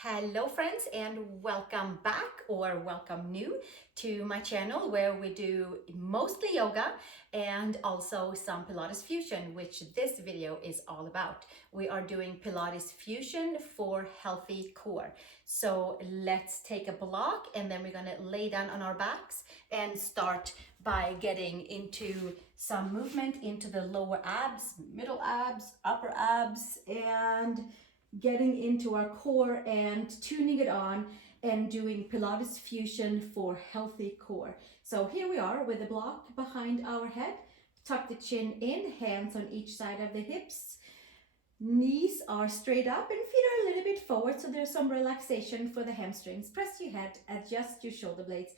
Hello friends, and welcome back or welcome new to my channel where we do mostly yoga and also some Pilates Fusion, which this video is all about. We are doing Pilates Fusion for healthy core. So let's take a block and then we're gonna lay down on our backs and start by getting into some movement into the lower abs, middle abs, upper abs, and getting into our core and tuning it on and doing Pilates Fusion for healthy core. So here we are with the block behind our head. Tuck the chin in, hands on each side of the hips. Knees are straight up and feet are a little bit forward, so there's some relaxation for the hamstrings. Press your head, adjust your shoulder blades,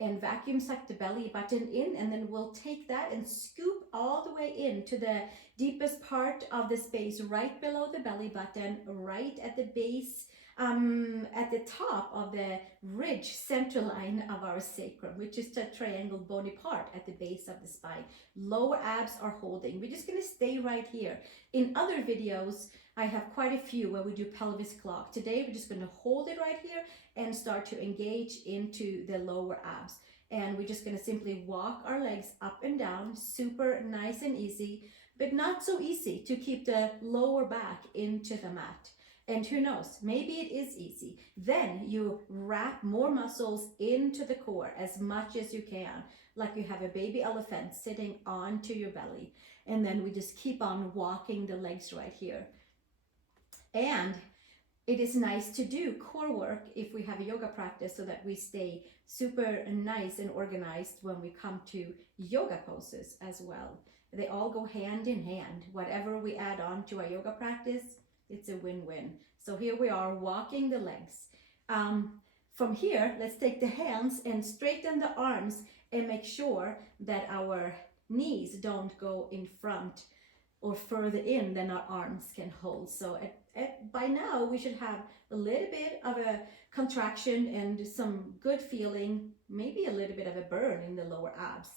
and vacuum suck the belly button in, and then we'll take that and scoop all the way into the deepest part of the space, right below the belly button, right at the base, at the top of the ridge center line of our sacrum, which is the triangle bony part at the base of the spine. Lower abs are holding. We're just going to stay right here. In other videos, I have quite a few where we do pelvis clock. Today, we're just going to hold it right here and start to engage into the lower abs. And we're just going to simply walk our legs up and down, super nice and easy, but not so easy to keep the lower back into the mat. And who knows, maybe it is easy. Then you wrap more muscles into the core as much as you can, like you have a baby elephant sitting onto your belly. And then we just keep on walking the legs right here. And it is nice to do core work if we have a yoga practice so that we stay super nice and organized when we come to yoga poses as well. They all go hand in hand. Whatever we add on to our yoga practice, it's a win-win. So here we are walking the legs. From here, let's take the hands and straighten the arms and make sure that our knees don't go in front or further in than our arms can hold. So by now, we should have a little bit of a contraction and some good feeling, maybe a little bit of a burn in the lower abs.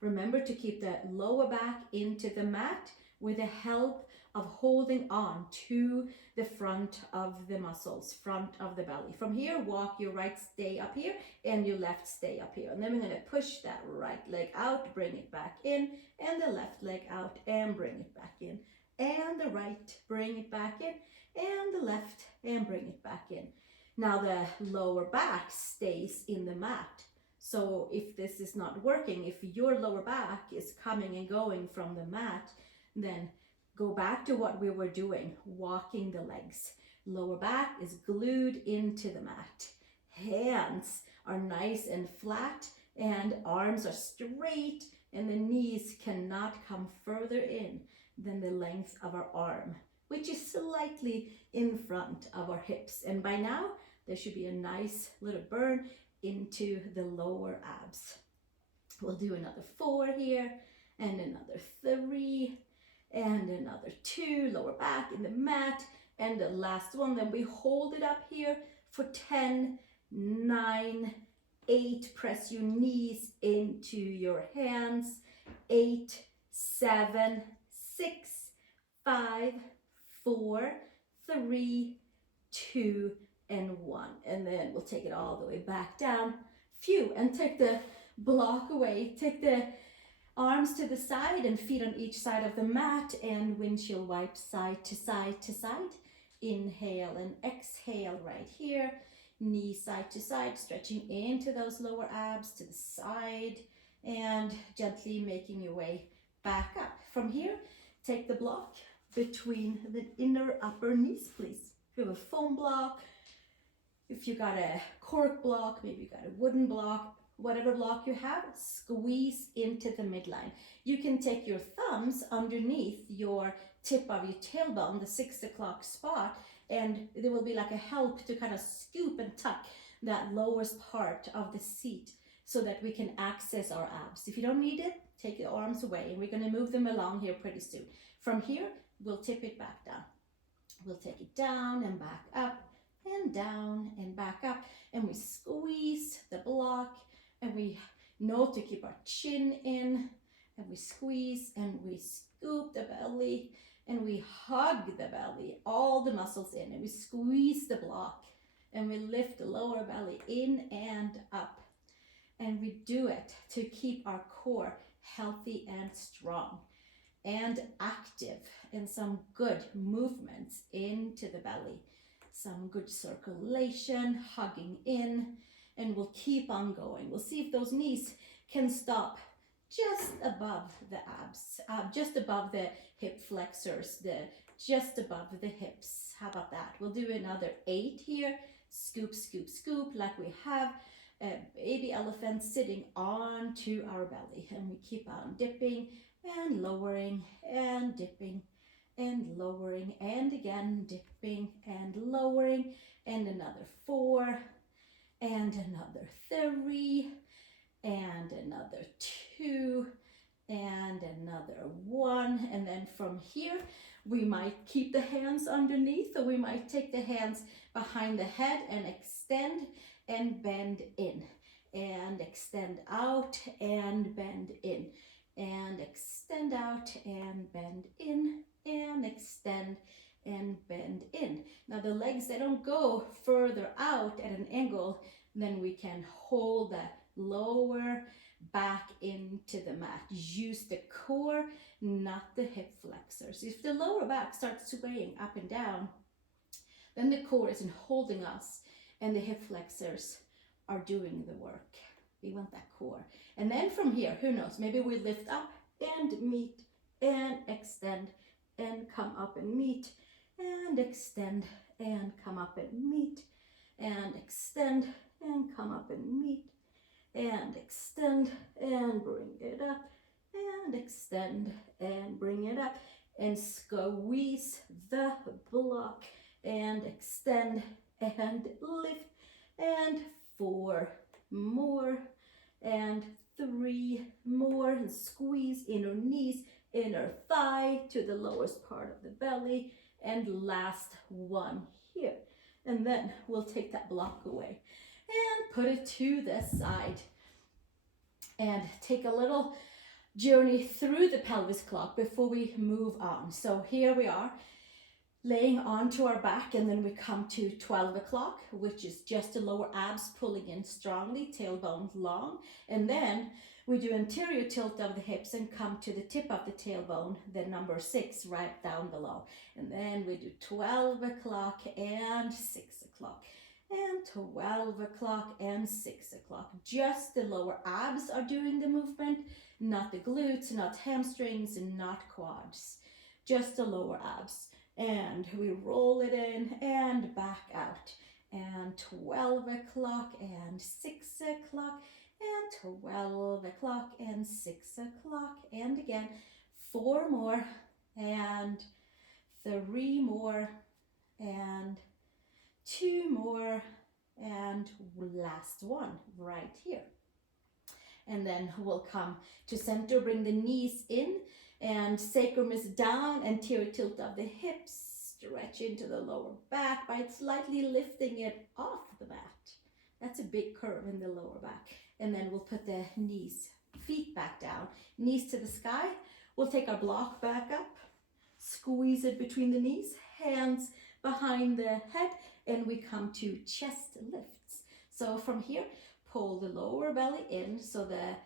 Remember to keep the lower back into the mat with the help of holding on to the front of the muscles, front of the belly. From here, walk your right, stay up here, and your left, stay up here. And then we're going to push that right leg out, bring it back in, and the left leg out and bring it back in. And the right, bring it back in, and the left, and bring it back in. Now the lower back stays in the mat. So if this is not working, if your lower back is coming and going from the mat, then go back to what we were doing, walking the legs. Lower back is glued into the mat. Hands are nice and flat, and arms are straight, and the knees cannot come further in than the length of our arm, which is slightly in front of our hips. And by now, there should be a nice little burn into the lower abs. We'll do another 4 here, and another 3, and another 2, lower back in the mat, and the last one. Then we hold it up here for 10, 9, 8, press your knees into your hands, 8, 7, 6, 5, 4, 3, 2, and 1. And then we'll take it all the way back down. Phew, and take the block away. Take the arms to the side and feet on each side of the mat, and windshield wipe side to side to side. Inhale and exhale right here. Knee side to side, stretching into those lower abs to the side and gently making your way back up. From here, take the block between the inner upper knees, please. If you have a foam block, if you got a cork block, maybe you got a wooden block, whatever block you have, squeeze into the midline. You can take your thumbs underneath your tip of your tailbone, the 6 o'clock spot, and there will be like a help to kind of scoop and tuck that lowest part of the seat so that we can access our abs. If you don't need it, take your arms away, and we're going to move them along here pretty soon. From here, we'll tip it back down. We'll take it down and back up, and down and back up, and we squeeze the block, and we know to keep our chin in, and we squeeze and we scoop the belly, and we hug the belly, all the muscles in, and we squeeze the block and we lift the lower belly in and up. And we do it to keep our core healthy and strong and active, and some good movements into the belly. Some good circulation, hugging in, and we'll keep on going. We'll see if those knees can stop just above the abs, just above the hip flexors, just above the hips. How about that? We'll do another 8 here. Scoop, scoop, scoop, like we have a baby elephant sitting onto our belly, and we keep on dipping and lowering and dipping and lowering, and again dipping and lowering, and another 4 and another 3 and another 2 and another 1. And then from here we might keep the hands underneath, or we might take the hands behind the head and extend and bend in, and extend out and bend in, and extend out and bend in, and extend and bend in. Now the legs, they don't go further out at an angle, then we can hold the lower back into the mat. Use the core, not the hip flexors. If the lower back starts swaying up and down, then the core isn't holding us, and the hip flexors are doing the work. We want that core. And then from here, who knows, maybe we lift up and meet and extend and come up and meet and extend and come up and meet and extend and come up and meet and extend and bring it up and extend and bring it up, and squeeze the block and extend and lift, and 4 more and 3 more, and squeeze inner knees, inner thigh to the lowest part of the belly, and last 1 here. And then we'll take that block away and put it to the side and take a little journey through the pelvis clock before we move on. So here we are, laying onto our back, and then we come to 12 o'clock, which is just the lower abs pulling in strongly, tailbone long, and then we do anterior tilt of the hips and come to the tip of the tailbone, the number 6 right down below, and then we do 12 o'clock and 6 o'clock and 12 o'clock and 6 o'clock. Just the lower abs are doing the movement, not the glutes, not hamstrings, and not quads, just the lower abs. And we roll it in and back out, and 12 o'clock and 6 o'clock and 12 o'clock and 6 o'clock, and again 4 more and 3 more and 2 more, and last 1 right here. And then we'll come to center, bring the knees in, and sacrum is down, anterior tilt of the hips, stretch into the lower back by slightly lifting it off the mat. That's a big curve in the lower back. And then we'll put the knees, feet back down, knees to the sky. We'll take our block back up, squeeze it between the knees, hands behind the head, and we come to chest lifts. So from here, pull the lower belly in, so the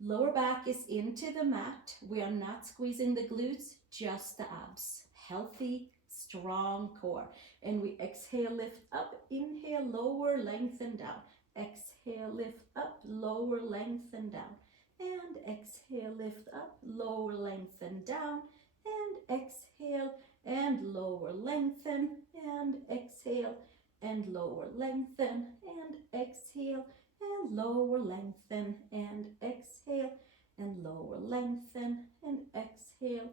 lower back is into the mat. We are not squeezing the glutes, just the abs. Healthy, strong core. And we exhale, lift up, inhale, lower, lengthen down. Exhale, lift up, lower, lengthen down. And exhale, lift up, lower, lengthen down. And exhale, and lower, lengthen. And exhale, and lower, lengthen. And exhale, and lower, lengthen, and exhale, and lower, lengthen, and exhale,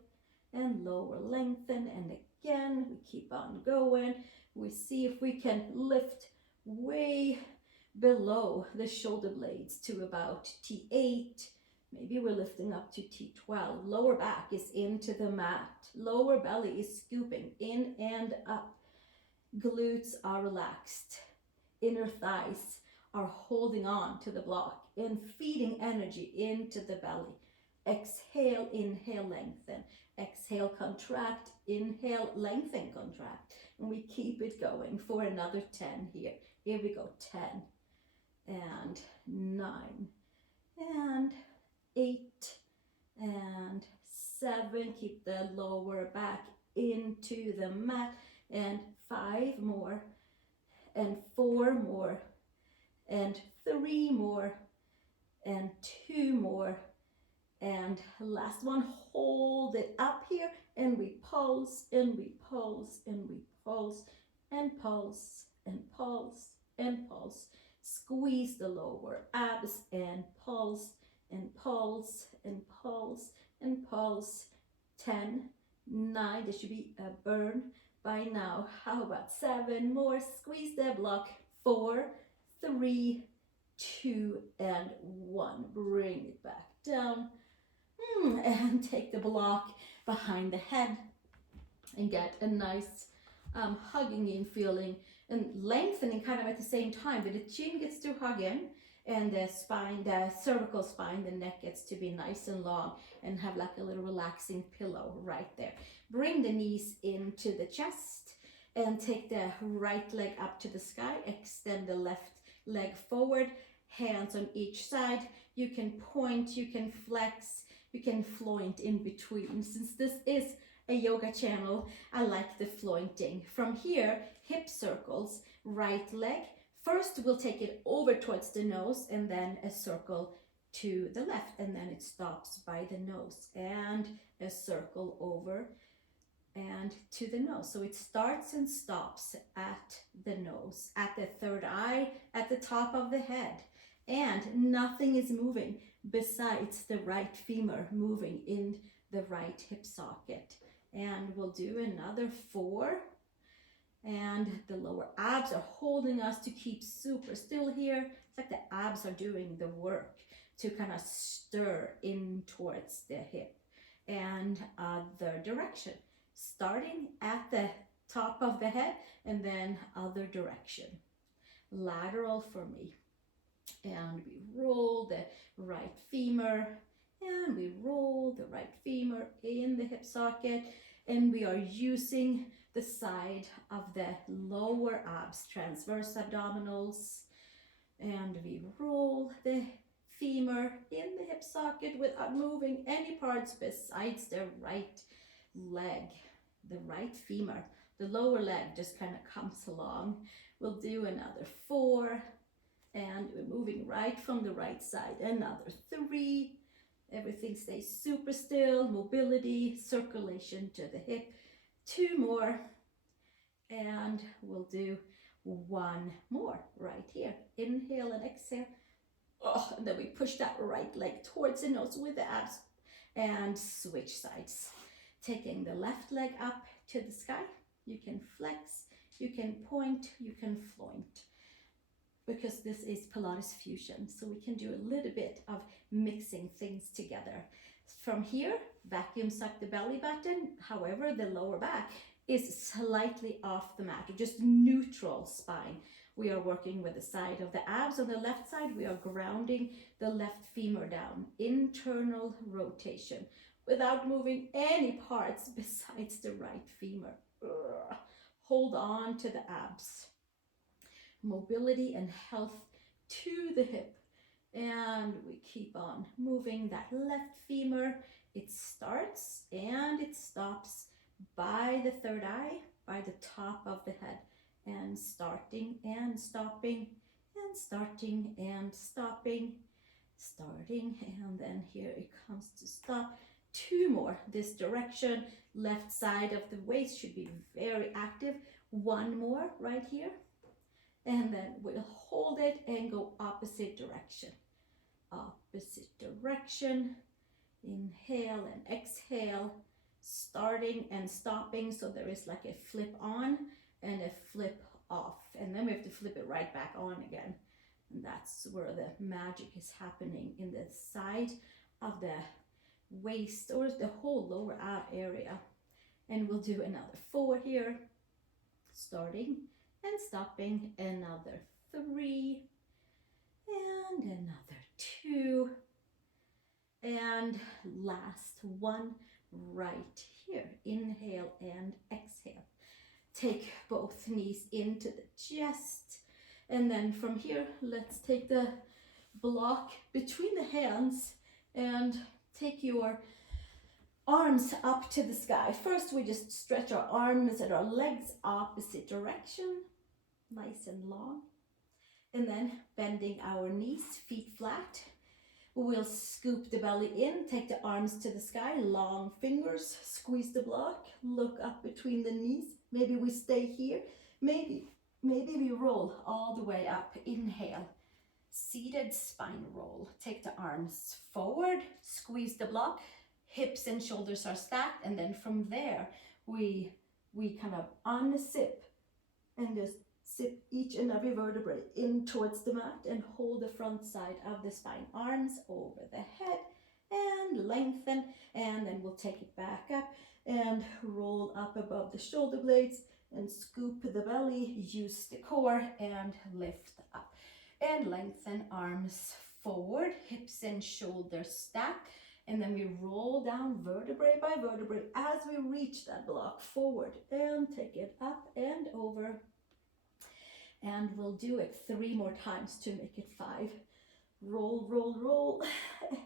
and lower, lengthen, and again we keep on going. We see if we can lift way below the shoulder blades to about T8. Maybe we're lifting up to T12. Lower back is into the mat. Lower belly is scooping in and up. Glutes are relaxed. Inner thighs are holding on to the block and feeding energy into the belly. Exhale, inhale, lengthen. Exhale, contract. Inhale, lengthen, contract. And we keep it going for another 10 here. Here we go, 10 and 9 and 8 and 7. Keep the lower back into the mat, and 5 more and 4 more and 3 more and 2 more, and last one. Hold it up here, and we pulse and we pulse and we pulse and pulse and pulse and pulse. Squeeze the lower abs and pulse and pulse and pulse and pulse. 10, 9, there should be a burn by now. How about 7 more? Squeeze the block. 4, 3, 2, and 1. Bring it back down. And take the block behind the head and get a nice hugging in feeling and lengthening kind of at the same time, that the chin gets to hug in and the spine, the cervical spine, the neck gets to be nice and long and have like a little relaxing pillow right there. Bring the knees into the chest and take the right leg up to the sky. Extend the left leg forward, hands on each side. You can point, you can flex, you can floint in between. Since this is a yoga channel, I like the flointing. From here, hip circles, right leg. First, we'll take it over towards the nose and then a circle to the left, and then it stops by the nose and a circle over and to the nose. So it starts and stops at the nose, at the third eye, at the top of the head, and nothing is moving besides the right femur moving in the right hip socket. And we'll do another 4, and the lower abs are holding us to keep super still here. It's like the abs are doing the work to kind of stir in towards the hip. And other direction, starting at the top of the head and then other direction. Lateral for me. And we roll the right femur, and we roll the right femur in the hip socket, and we are using the side of the lower abs, transverse abdominals, and we roll the femur in the hip socket without moving any parts besides the right leg, the right femur. The lower leg just kind of comes along. We'll do another 4, and we're moving right from the right side. Another 3. Everything stays super still. Mobility, circulation to the hip. 2 more. And we'll do 1 more right here. Inhale and exhale. Oh, and then we push that right leg towards the nose with the abs and switch sides. Taking the left leg up to the sky. You can flex, you can point, you can floint. Because this is Pilates Fusion, so we can do a little bit of mixing things together. From here, vacuum suck the belly button. However, the lower back is slightly off the mat, or just neutral spine. We are working with the side of the abs. On the left side, we are grounding the left femur down, internal rotation, without moving any parts besides the right femur. Hold on to the abs. Mobility and health to the hip, and we keep on moving that left femur. It starts and it stops by the third eye, by the top of the head, and starting and stopping and starting and stopping, starting, and then here it comes to stop. 2 more this direction. Left side of the waist should be very active. 1 more right here. And then we'll hold it and go opposite direction. Opposite direction. Inhale and exhale. Starting and stopping. So there is like a flip on and a flip off. And then we have to flip it right back on again. And that's where the magic is happening, in the side of the waist or the whole lower ab area. And we'll do another 4 here. Starting and stopping, another 3, and another 2, And last one right here. Inhale and exhale. Take both knees into the chest. And then from here, let's take the block between the hands and take your arms up to the sky. First, we just stretch our arms and our legs opposite direction, nice and long. And then bending our knees, feet flat. We'll scoop the belly in, take the arms to the sky, long fingers, squeeze the block, look up between the knees. Maybe we stay here. Maybe we roll all the way up. Inhale, seated spine roll. Take the arms forward, squeeze the block, hips and shoulders are stacked, and then from there we kind of unzip and just zip each and every vertebrae in towards the mat and hold the front side of the spine. Arms over the head and lengthen, and then we'll take it back up and roll up above the shoulder blades and scoop the belly, use the core and lift up and lengthen, arms forward, hips and shoulders stacked, and then we roll down vertebrae by vertebrae as we reach that block forward and take it up and over. And we'll do it 3 more times to make it 5. Roll, roll, roll,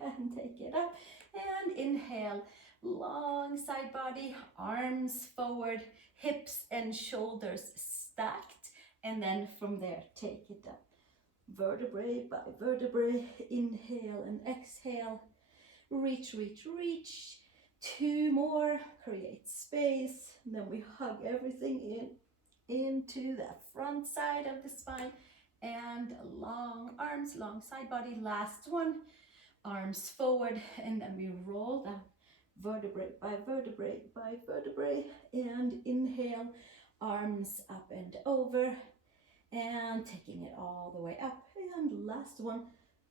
and take it up. And inhale, long side body, arms forward, hips and shoulders stacked. And then from there, take it up. Vertebrae by vertebrae, inhale and exhale. Reach, reach, reach. 2 more, create space. And then we hug everything into the front side of the spine, and long arms, long side body. Last one, arms forward, and then we roll down vertebrae by vertebrae by vertebrae, and inhale, arms up and over, and taking it all the way up. And last one,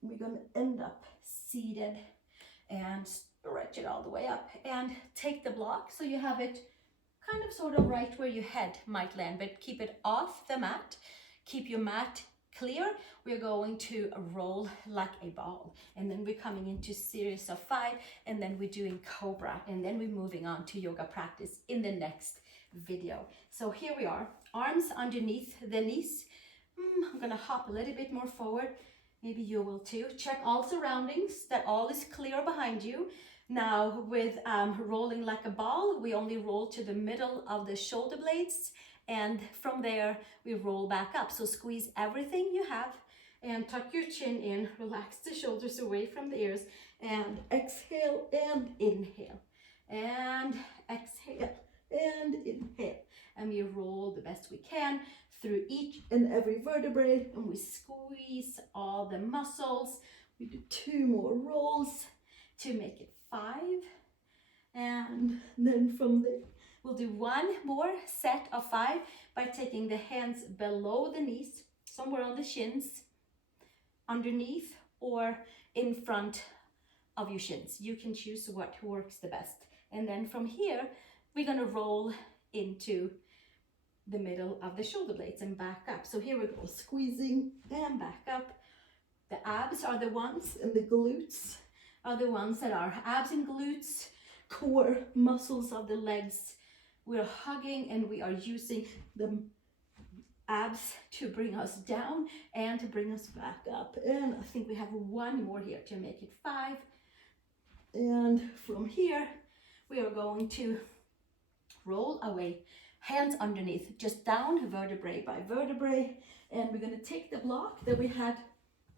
we're going to end up seated and stretch it all the way up and take the block so you have it kind of sort of right where your head might land, but keep it off the mat. Keep your mat clear. We're going to roll like a ball, and then we're coming into series of 5, and then we're doing cobra, and then we're moving on to yoga practice in the next video. So here we are, arms underneath the knees. I'm gonna hop a little bit more forward. Maybe you will too. Check all surroundings, that all is clear behind you. Now with rolling like a ball, we only roll to the middle of the shoulder blades, and from there we roll back up. So squeeze everything you have and tuck your chin in, relax the shoulders away from the ears, and exhale and inhale, and exhale and inhale. And we roll the best we can through each and every vertebrae, and we squeeze all the muscles. We do 2 more rolls to make it 5, and then from there we'll do 1 more set of 5 by taking the hands below the knees, somewhere on the shins, underneath or in front of your shins. You can choose what works the best. And then from here we're going to roll into the middle of the shoulder blades and back up. So here we go, squeezing and back up. The abs are the ones, and the glutes are the ones that are abs and glutes, core muscles of the legs. We're hugging and we are using the abs to bring us down and to bring us back up. And I think we have 1 more here to make it 5. And from here, we are going to roll away, hands underneath, just down vertebrae by vertebrae. And we're going to take the block that we had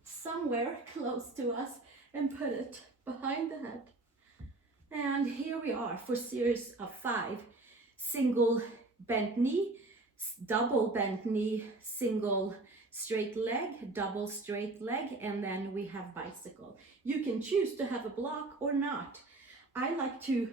somewhere close to us and put it behind the head. And here we are for series of 5. Single bent knee, double bent knee, single straight leg, double straight leg, and then we have bicycle. You can choose to have a block or not. I like to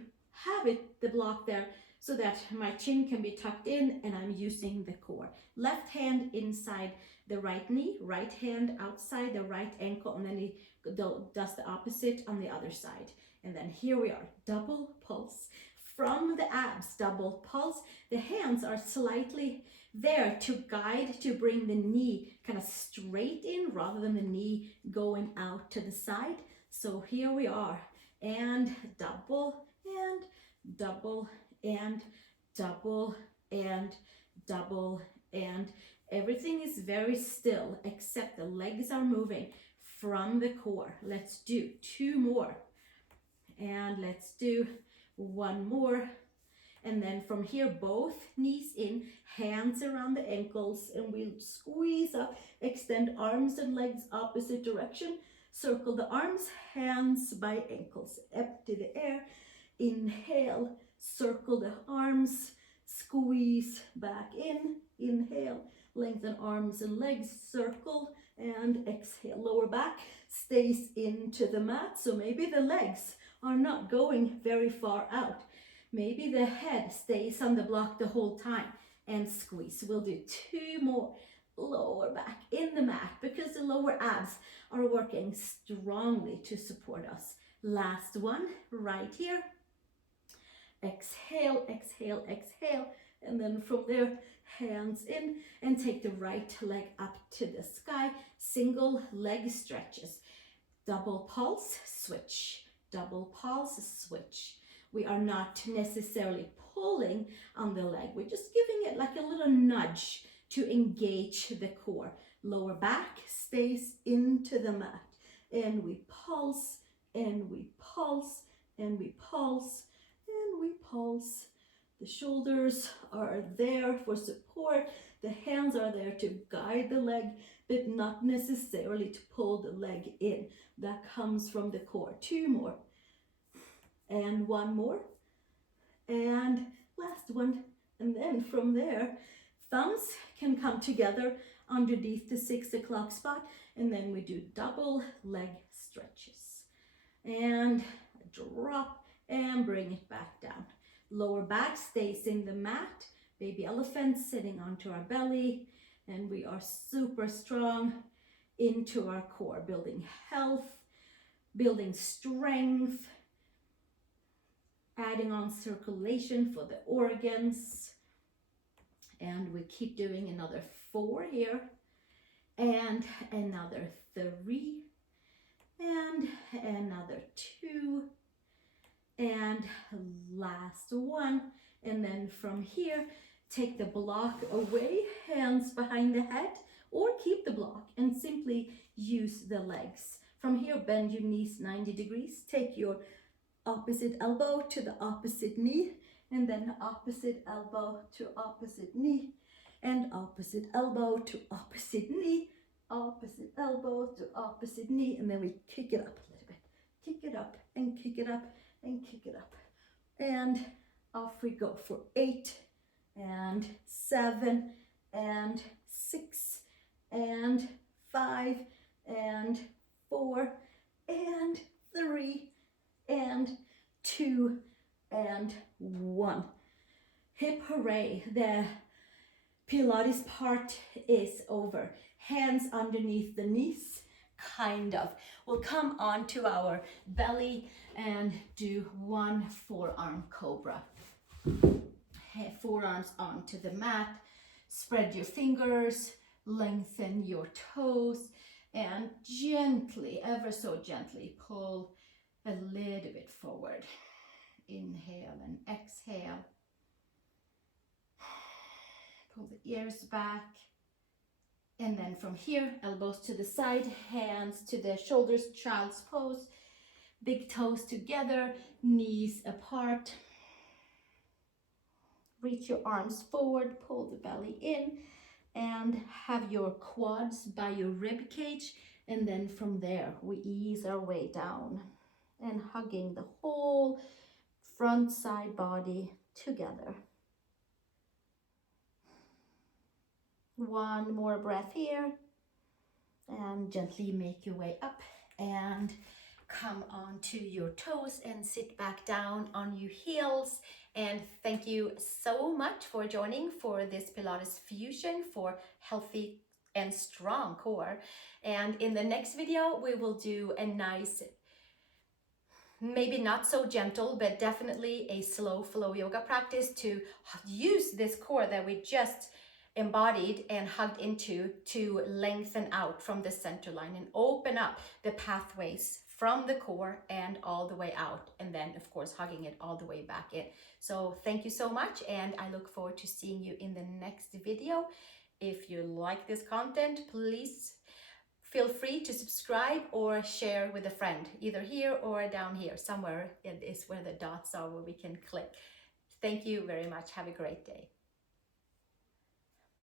have the block there so that my chin can be tucked in and I'm using the core. Left hand inside the right knee, right hand outside the right ankle, and then he does the opposite on the other side. And then here we are, double pulse. From the abs, double pulse. The hands are slightly there to guide, to bring the knee kind of straight in rather than the knee going out to the side. So here we are, and double and double and double and double, and everything is very still except the legs are moving from the core. Let's do 2 more, and let's do 1 more. And then from here, both knees in, hands around the ankles, and we'll squeeze up, extend arms and legs opposite direction. Circle the arms, hands by ankles, up to the air. Inhale, circle the arms, squeeze back in. Inhale, lengthen arms and legs, circle, and exhale. Lower back stays into the mat, so maybe the legs are not going very far out. Maybe the head stays on the block the whole time, and squeeze. We'll do 2 more. Lower back in the mat because the lower abs are working strongly to support us. Last one right here. Exhale, exhale, exhale. And then from there, hands in, and take the right leg up to the sky. Single leg stretches. Double pulse, switch. Double pulse, switch. We are not necessarily pulling on the leg. We're just giving it like a little nudge to engage the core. Lower back stays into the mat. And we pulse, and we pulse, and we pulse, and we pulse. The shoulders are there for support. The hands are there to guide the leg, but not necessarily to pull the leg in. That comes from the core. 2 more. And 1 more, and last one. And then from there, thumbs can come together underneath the 6 o'clock spot, and then we do double leg stretches. And drop and bring it back down. Lower back stays in the mat, baby elephant sitting onto our belly, and we are super strong into our core, building health, building strength, adding on circulation for the organs. And we keep doing another 4 here, and another 3, and another 2, and last one. And then from here, take the block away, hands behind the head, or keep the block and simply use the legs. From here, bend your knees 90 degrees, take your opposite elbow to the opposite knee, and then opposite elbow to opposite knee, and opposite elbow to opposite knee, opposite elbow to opposite knee, and then we kick it up a little bit. Kick it up and kick it up and kick it up. And off we go for 8 and 7 and 6 and 5 and 4 and 3 and 2 and 1. Hip hooray, the Pilates part is over. Hands underneath the knees, kind of. We'll come onto our belly and do 1 forearm cobra. Forearms onto the mat, spread your fingers, lengthen your toes, and gently, ever so gently, pull a little bit forward. Inhale and exhale. Pull the ears back. And then from here, elbows to the side, hands to the shoulders, child's pose. Big toes together, knees apart. Reach your arms forward, pull the belly in, and have your quads by your rib cage. And then from there, we ease our way down and hugging the whole front side body together. 1 more breath here, and gently make your way up and come onto your toes and sit back down on your heels. And thank you so much for joining for this Pilates Fusion for healthy and strong core. And in the next video, we will do a nice, maybe not so gentle, but definitely a slow flow yoga practice to use this core that we just embodied and hugged into to lengthen out from the center line and open up the pathways from the core and all the way out, and then of course hugging it all the way back in. So thank you so much, and I look forward to seeing you in the next video. If you like this content, please feel free to subscribe or share with a friend, either here or down here. Somewhere it is where the dots are where we can click. Thank you very much. Have a great day.